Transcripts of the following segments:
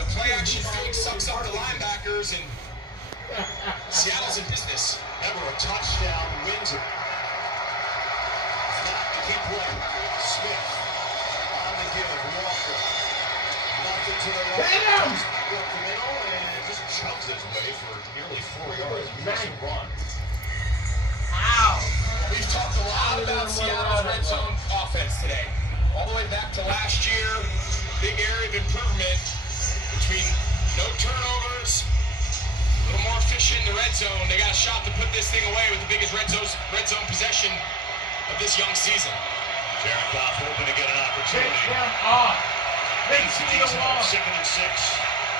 The play-action fake sucks up the linebackers, and Seattle's in business. Never a touchdown wins it. Not the key play. Smith on the give. Walker. Nothing to the right. Bam! Up the middle and just chugs his way for nearly 4 yards. Nice run. Ow! We've talked a lot about Seattle's red zone offense today. All the way back to last year, big area of improvement between no turnovers, a little more efficient in the red zone. They got a shot to put this thing away with the biggest red zone possession of this young season. Jared Goff hoping to get an opportunity. Pick him off. Pick Gino off. 2nd and 6.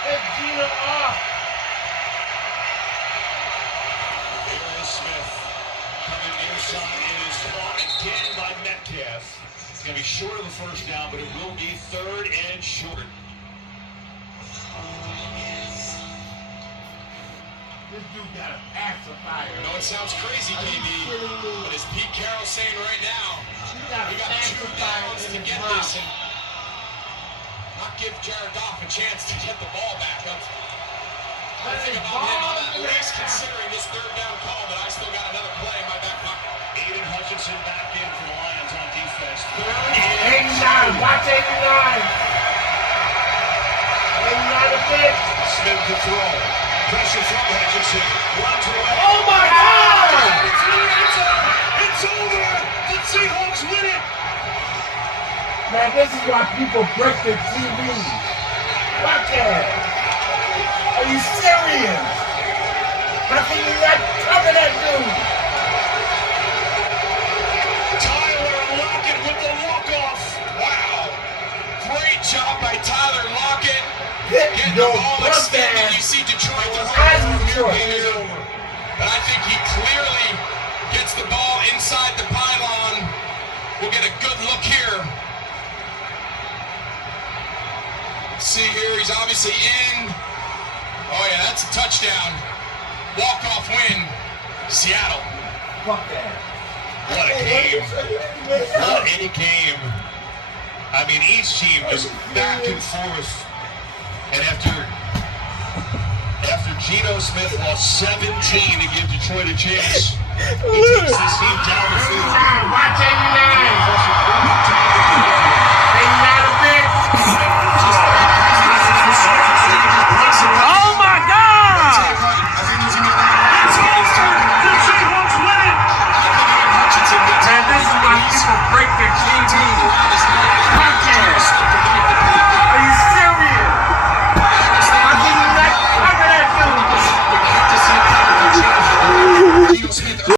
Pick Gino off. Here is Smith. Coming inside is caught again by Metcalf. It's going to be short of the first down, but it will be 3rd and short. This dude got a pacifier. I know it sounds crazy, KB, but as Pete Carroll's saying right now, we got 2 downs to get this and not give Jared Goff a chance to get the ball back up. I think about him on that list, considering this 3rd down call, but I still got another play in my back pocket. Aiden Hutchinson back in for the Lions on defense. 89, watch 89. 89 a bit. Smith to throw. Pressure from Hutchinson. Runs away. Oh my God! It's over. The Seahawks win it. Man, this is why people break their TVs. Fuck that. Are you serious? How can you not cover that dude? Tyler Lockett with the walk-off. Wow. Great job by Tyler Lockett. Hit Getting your the ball butt extended. ass. You see Detroit the As whole Detroit. game is over. But I think he clearly gets the ball inside the pylon. We'll get a good look here. See here, he's obviously in. Oh yeah, that's a touchdown. Walk-off win, Seattle. Fuck that. What a game. What a game. I mean, each team just back and forth. And after Geno Smith lost 17 to give Detroit a chance, he takes this team down the field. Watch 89.